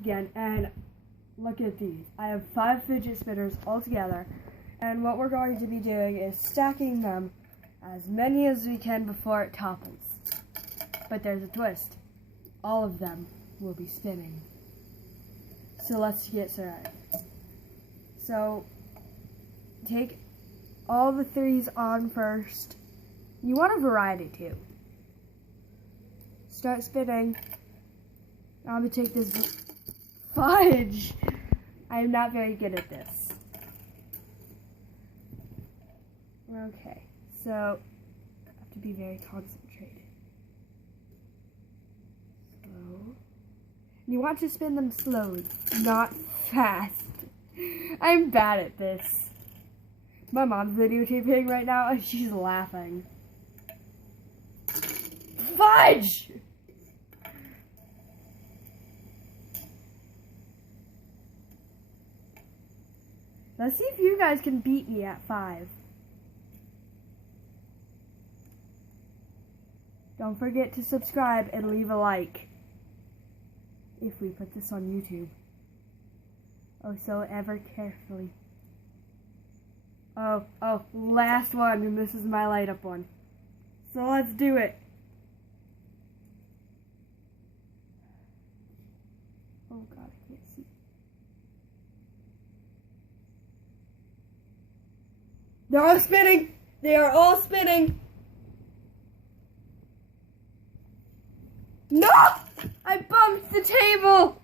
again, and look at these. I have 5 fidget spinners all together, and what we're going to be doing is stacking them as many as we can before it topples. But there's a twist. All of them will be spinning. So let's get started. So take all the 3s on first. You want a variety too. Start spinning. I'm gonna take this fudge. I'm not very good at this. Okay, so I have to be very concentrated. Slow. You want to spin them slowly, not fast. I'm bad at this. My mom's videotaping right now and she's laughing. Fudge! Let's see if you guys can beat me at 5. Don't forget to subscribe and leave a like if we put this on YouTube. Oh, so ever carefully. Oh, last one, and this is my light up one. So let's do it. Oh God, I can't see. They're all spinning! They are all spinning! No! I bumped the table!